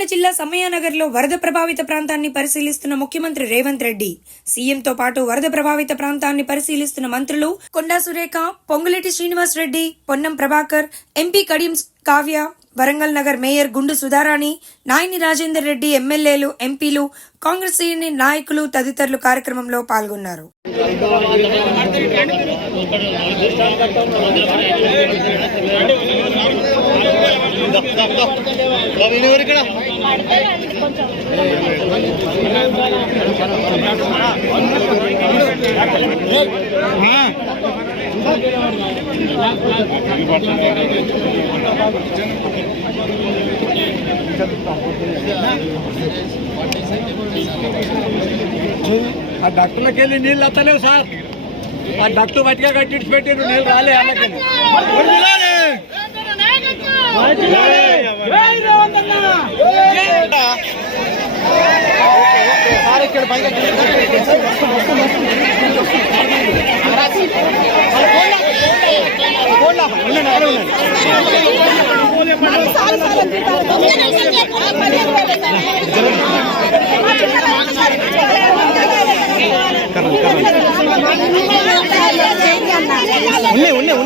నల్గొండ జిల్లా సమయానగర్లో వరద ప్రభావిత ప్రాంతాన్ని పరిశీలిస్తున్న ముఖ్యమంత్రి రేవంత్ రెడ్డి, సీఎంతో పాటు వరద ప్రభావిత ప్రాంతాన్ని పరిశీలిస్తున్న మంత్రులు కొండా సురేఖ, పొంగులేటి శ్రీనివాస్ రెడ్డి, పొన్నం ప్రభాకర్, ఎంపీ కడియం కావ్య, వరంగల్ నగర్ మేయర్ గుండు సుధారాణి, నాయని రాజేందర్ రెడ్డి, ఎమ్మెల్యేలు, ఎంపీలు, కాంగ్రెస్ సీనియర్ నాయకులు తదితరులు కార్యక్రమంలో పాల్గొన్నారు. ఆ డక్టులకి వెళ్ళి నీళ్ళు వస్తలేవు సార్. ఆ డక్టు బట్టిగా కట్టించి పెట్టారు, నీళ్ళు రాలే అన్నకి.